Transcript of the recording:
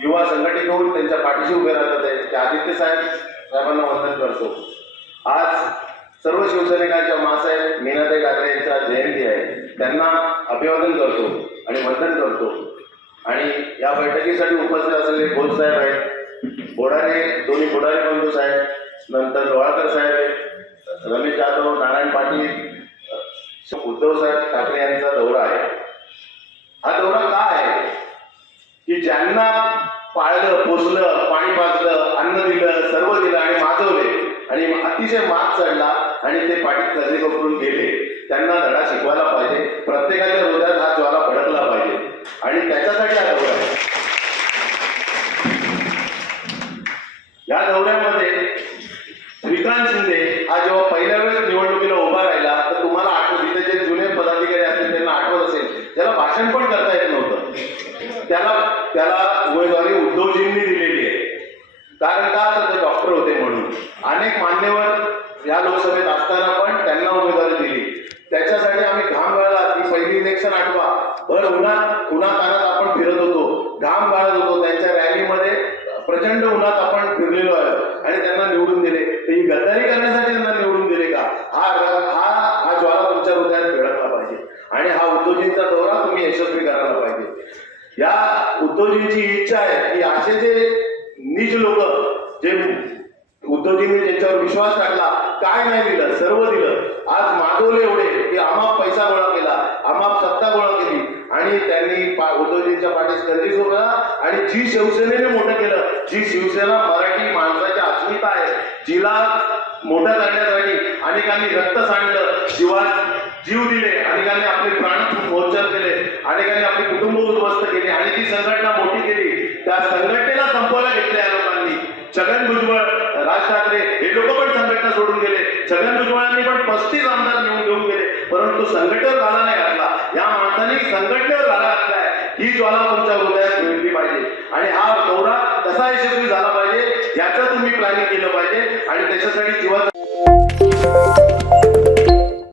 युवा संघटित होऊन त्यांच्या पाठीशी उभे राहतात आहेत त्या आदित्य साहेबांना वंदन करतो। आज सर्व शिवसैनिकांच्या मासाहेब मीनाताई ठाकरे यांच्या जयंती आहे, त्यांना अभिवादन करतो आणि वंदन करतो। आणि या बैठकीसाठी उपस्थित असलेले भोज साहेब आहेत, बोडारे दोन्ही बोडारे बंधू साहेब, नंतर लोहाळकर साहेब आहेत, रमेश जाधव, नारायण पाटील, उद्धव साहेब ठाकरे यांचा दौरा आहे। हा दौरा का आहे की ज्यांना पाळलं, पोसलं, पाणी पाजलं, अन्न दिलं, सर्व दिलं आणि माजवले आणि अतिशय माग चढला आणि ते पाठीत कर्जे करून गेले, त्यांना धडा शिकवायला पाहिजे। प्रत्येकाच्या हृदयात हा ज्वाला भडकला पाहिजे आणि त्याच्यासाठी हा दौरा आहे। या दौऱ्यामध्ये श्रीकांत शिंदे हा जेव्हा पहिल्या वेळेस निवडणुकीला उभा राहिला तर तुम्हाला आठवत, तिथे जे जुने पदाधिकारी असतील त्यांना आठवत असेल, त्याला भाषण पण करता येत नव्हतं। त्याला उमेदवारी उद्धवजींनी दिलेली आहे, कारण का तर ते डॉक्टर होते म्हणून। अनेक मान्यवर या लोकसभेत असताना पण त्यांना उमेदवारी दिली। त्याच्यासाठी आम्ही घाम गाळला, ती पहिली इलेक्शन आठवा, भर उन्हात आपण फिरत होतो, घाम गाळत होतो, त्यांच्या रॅलीमध्ये प्रचंड उन्हात आपण फिरलेलो आहे आणि त्यांना निवडून दिले। तर ही गद्दारी करण्यासाठी त्यांना निवडून दिले का? हा ज्वाला तुमच्या हृदयात भडकला पाहिजे आणि हा उद्धवजींचा दौरा तुम्ही यशस्वी करायला पाहिजे। या उद्धवजींची इच्छा आहे की असे जे नीच लोक, जे उद्धवजींनी ज्यांच्यावर विश्वास टाकला, काय नाही दिलं, सर्व दिलं, आज मागवले एवढे की आम्हा पैसा गोळा केला, आम्हा सत्ता गोळा केली आणि त्यांनी उद्धवजींच्या पाठीस कर्जे सोडला आणि जी शिवसेनेने मोठं केलं, जी शिवसेना मराठी माणसाची अस्मिता आहे, जिला मोठं करण्यासाठी अनेकांनी रक्त सांडलं, जीव दिले, अनेकांनी आपले प्राण मोर्चात केले, अनेकांनी आपली कुटुंब उद्ध्वस्त केली आणि ती संघटना मोठी केली, त्या संघटनेला संपवायला घेतले या लोकांनी। छगन भुजबळ, राज ठाकरे हे लोक पण संघटना सोडून गेले, छगन भुजबळांनी पण 35 आमदार घेऊन गेले, परंतु संघटनेवर घाला नाही घातला। या माणसांनी संघटनेवर घाला घातलाय, ही ज्वाला तुमच्या हृदयात मिळली पाहिजे आणि हा दौरा कसा यशस्वी झाला पाहिजे याचं तुम्ही प्लॅनिंग केलं पाहिजे आणि त्याच्यासाठी जीवाचं